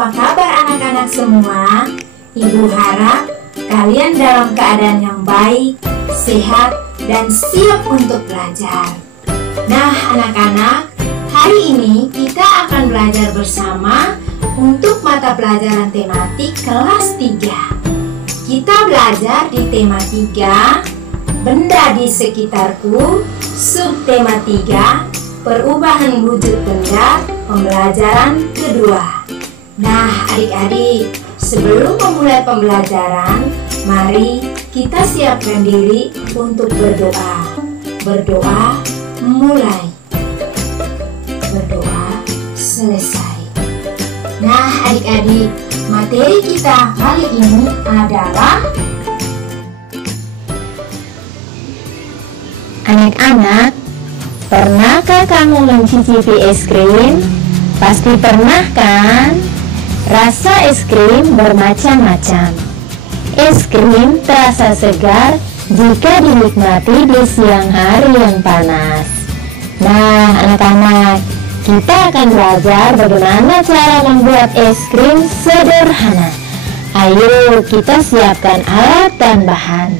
Apa kabar anak-anak semua? Ibu harap kalian dalam keadaan yang baik, sehat, dan siap untuk belajar. Nah anak-anak, hari ini kita akan belajar bersama untuk mata pelajaran tematik kelas 3. Kita belajar di tema 3, benda di sekitarku, subtema 3, perubahan wujud benda, pembelajaran kedua. Nah adik-adik, sebelum memulai pembelajaran, mari kita siapkan diri untuk berdoa. Berdoa mulai, berdoa selesai. Nah adik-adik, materi kita kali ini adalah anak-anak, pernahkah kamu mencicipi es krim? Pasti pernah kan? Rasa es krim bermacam-macam. Es krim terasa segar jika dinikmati di siang hari yang panas. Nah anak-anak, kita akan belajar bagaimana cara membuat es krim sederhana. Ayo kita siapkan alat dan bahan.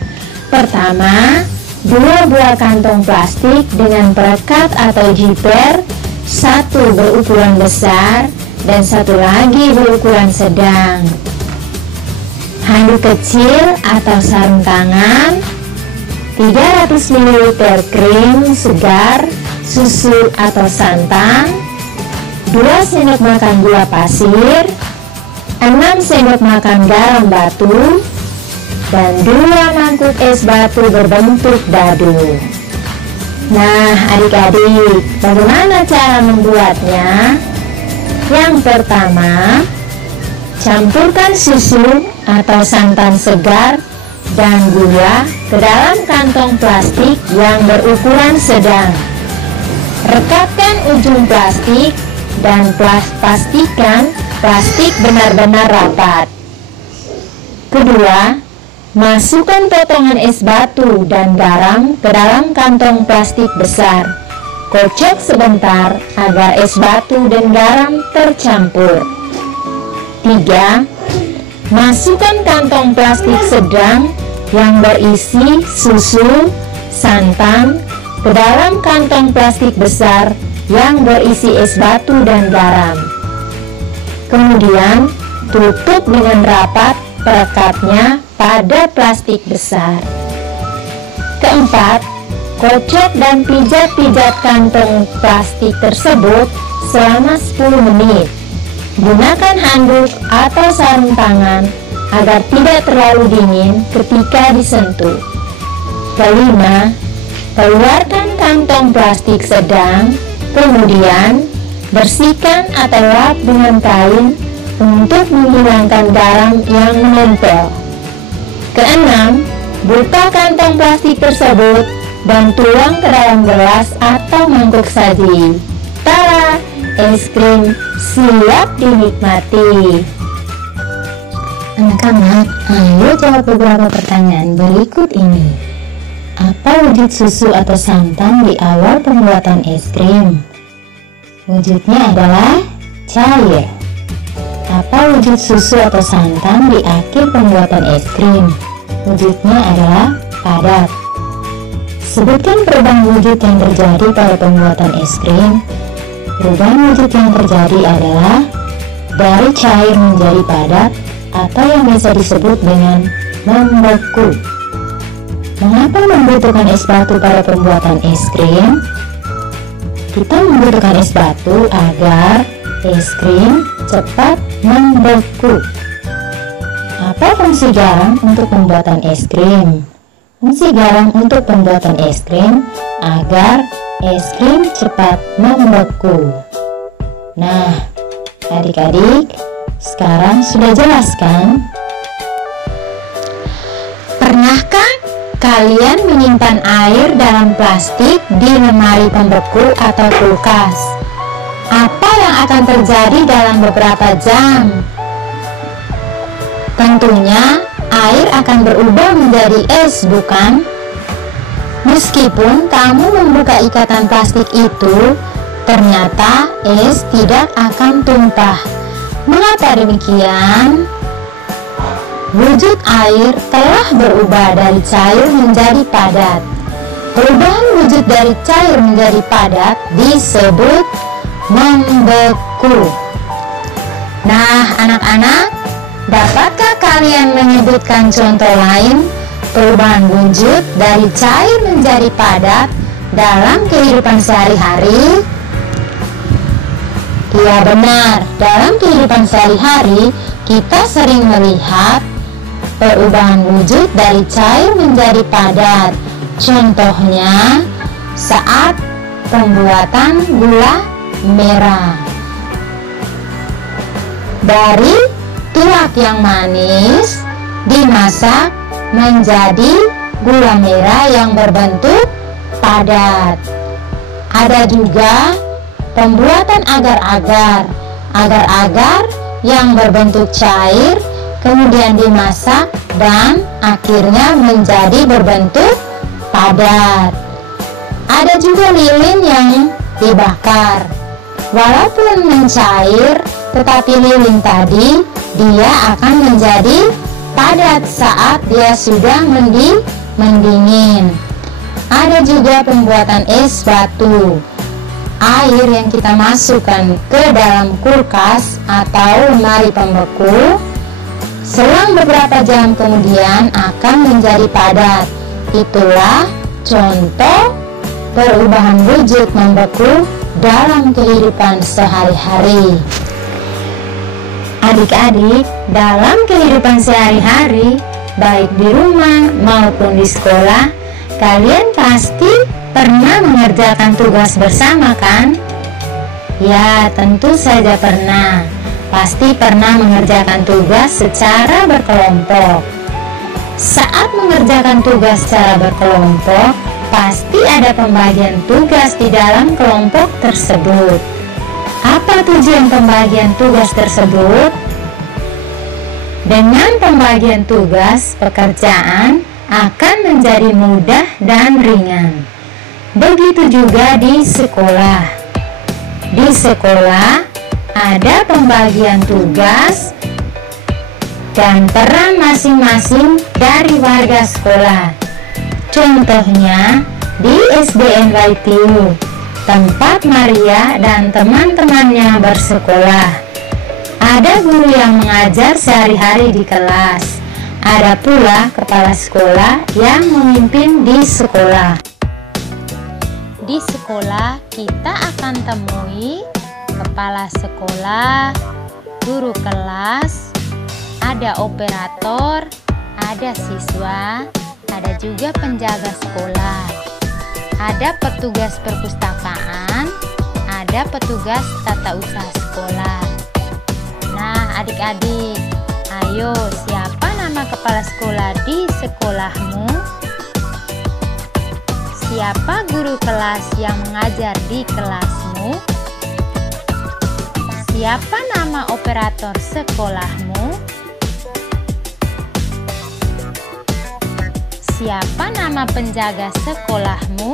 Pertama, 2 buah kantong plastik dengan perekat atau zipper, 1 berukuran besar dan 1 lagi berukuran sedang. Handuk kecil atau sarung tangan, 300 ml krim segar, susu atau santan, 2 sendok makan gula pasir, 6 sendok makan garam batu, dan 2 mangkuk es batu berbentuk dadu. Nah adik-adik, bagaimana cara membuatnya? Yang pertama, campurkan susu atau santan segar dan gula ke dalam kantong plastik yang berukuran sedang. Rekatkan ujung plastik dan pastikan plastik benar-benar rapat. Kedua, masukkan potongan es batu dan garam ke dalam kantong plastik besar. Kocok sebentar agar es batu dan garam tercampur. 3. Masukkan kantong plastik sedang yang berisi susu, santan ke dalam kantong plastik besar yang berisi es batu dan garam. Kemudian tutup dengan rapat perekatnya pada plastik besar. Keempat, kocok dan pijat-pijat kantong plastik tersebut selama 10 menit. Gunakan handuk atau sarung tangan agar tidak terlalu dingin ketika disentuh. Kelima, keluarkan kantong plastik sedang, kemudian bersihkan atau lap dengan kain untuk menghilangkan garam yang menempel. Keenam, buka kantong plastik tersebut dan tuang ke dalam gelas atau mangkuk saji. Tada! Es krim siap dinikmati. Anak-anak, ayo jawab beberapa pertanyaan berikut ini. Apa wujud susu atau santan di awal pembuatan es krim? Wujudnya adalah cair. Apa wujud susu atau santan di akhir pembuatan es krim? Wujudnya adalah padat. Sebutkan perubahan wujud yang terjadi pada pembuatan es krim. Perubahan wujud yang terjadi adalah dari cair menjadi padat atau yang biasa disebut dengan membeku. Mengapa membutuhkan es batu pada pembuatan es krim? Kita membutuhkan es batu agar es krim cepat membeku. Apa fungsi garam untuk pembuatan es krim? Fungsi garam untuk pembuatan es krim agar es krim cepat membeku. Nah, adik-adik, sekarang sudah jelas kan? Pernahkah kalian menyimpan air dalam plastik di lemari pembeku atau kulkas? Apa yang akan terjadi dalam beberapa jam? Tentunya air akan berubah menjadi es, bukan? Meskipun kamu membuka ikatan plastik itu, ternyata es tidak akan tumpah. Mengapa demikian? Wujud air telah berubah dari cair menjadi padat. Perubahan wujud dari cair menjadi padat disebut membeku. Nah, anak-anak, dapatkah kalian menyebutkan contoh lain perubahan wujud dari cair menjadi padat dalam kehidupan sehari-hari? Iya benar, dalam kehidupan sehari-hari kita sering melihat perubahan wujud dari cair menjadi padat. Contohnya saat pembuatan gula merah. Dari tuak yang manis dimasak menjadi gula merah yang berbentuk padat. Ada juga pembuatan agar-agar. Agar-agar yang berbentuk cair kemudian dimasak dan akhirnya menjadi berbentuk padat. Ada juga lilin yang dibakar. Walaupun mencair, tetapi lilin tadi dia akan menjadi padat saat dia sudah mendingin. Ada juga pembuatan es batu. Air yang kita masukkan ke dalam kulkas atau lemari pembeku, selang beberapa jam kemudian akan menjadi padat. Itulah contoh perubahan wujud membeku dalam kehidupan sehari-hari. Adik-adik, dalam kehidupan sehari-hari, baik di rumah maupun di sekolah, kalian pasti pernah mengerjakan tugas bersama, kan? Ya, tentu saja pernah. Pasti pernah mengerjakan tugas secara berkelompok. Saat mengerjakan tugas secara berkelompok, pasti ada pembagian tugas di dalam kelompok tersebut. Apa tujuan pembagian tugas tersebut? Dengan pembagian tugas, pekerjaan akan menjadi mudah dan ringan. Begitu juga di sekolah. Di sekolah ada pembagian tugas dan peran masing-masing dari warga sekolah. Contohnya di SDN Waitiu, tempat Maria dan teman-temannya bersekolah. Ada guru yang mengajar sehari-hari di kelas. Ada pula kepala sekolah yang memimpin di sekolah. Di sekolah kita akan temui kepala sekolah, guru kelas, ada operator, ada siswa, ada juga penjaga sekolah, ada petugas perpustakaan, ada petugas tata usaha sekolah. Nah, adik-adik, ayo, siapa nama kepala sekolah di sekolahmu? Siapa guru kelas yang mengajar di kelasmu? Siapa nama operator sekolahmu? Siapa nama penjaga sekolahmu?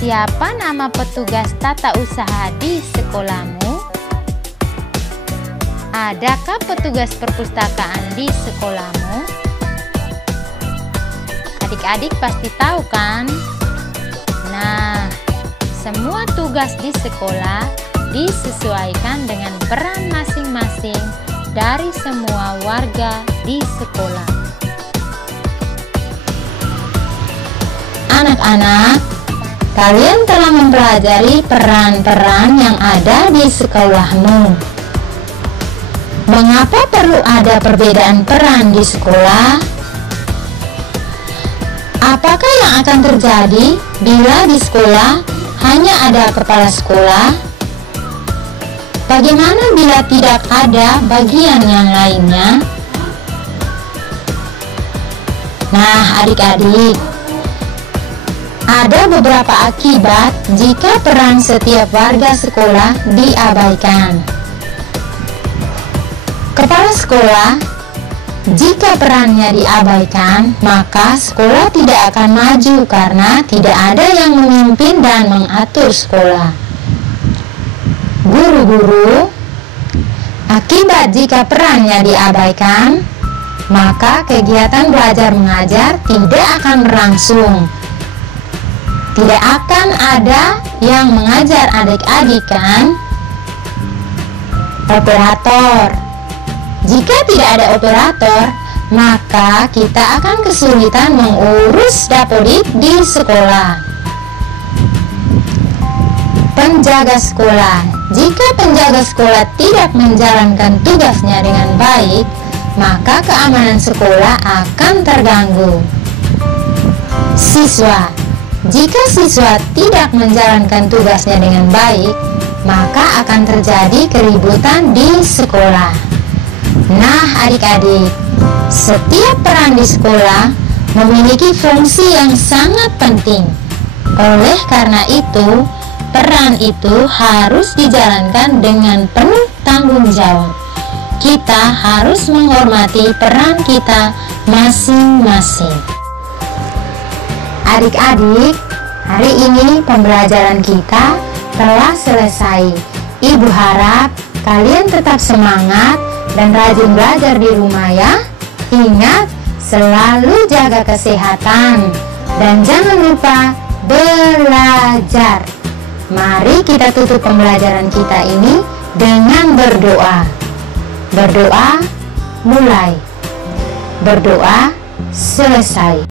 Siapa nama petugas tata usaha di sekolahmu? Adakah petugas perpustakaan di sekolahmu? Adik-adik pasti tahu, kan? Nah, semua tugas di sekolah disesuaikan dengan peran masing-masing dari semua warga di sekolah. Anak-anak, kalian telah mempelajari peran-peran yang ada di sekolahmu. Mengapa perlu ada perbedaan peran di sekolah? Apakah yang akan terjadi bila di sekolah hanya ada kepala sekolah? Bagaimana bila tidak ada bagian yang lainnya? Nah, adik-adik, ada beberapa akibat jika peran setiap warga sekolah diabaikan. Kepala sekolah, jika perannya diabaikan, maka sekolah tidak akan maju karena tidak ada yang memimpin dan mengatur sekolah. Guru guru-guru. Akibat jika perannya diabaikan, maka kegiatan belajar mengajar tidak akan berlangsung. Tidak akan ada yang mengajar adik-adik kan? Operator. Jika tidak ada operator, maka kita akan kesulitan mengurus dapodik di sekolah. Penjaga sekolah. Jika penjaga sekolah tidak menjalankan tugasnya dengan baik, maka keamanan sekolah akan terganggu. Siswa. Jika siswa tidak menjalankan tugasnya dengan baik, maka akan terjadi keributan di sekolah. Nah, adik-adik, setiap peran di sekolah memiliki fungsi yang sangat penting. Oleh karena itu, peran itu harus dijalankan dengan penuh tanggung jawab. Kita harus menghormati peran kita masing-masing. Adik-adik, hari ini pembelajaran kita telah selesai. Ibu harap kalian tetap semangat dan rajin belajar di rumah ya. Ingat, selalu jaga kesehatan dan jangan lupa belajar. Mari kita tutup pembelajaran kita ini dengan berdoa. Berdoa mulai. Berdoa selesai.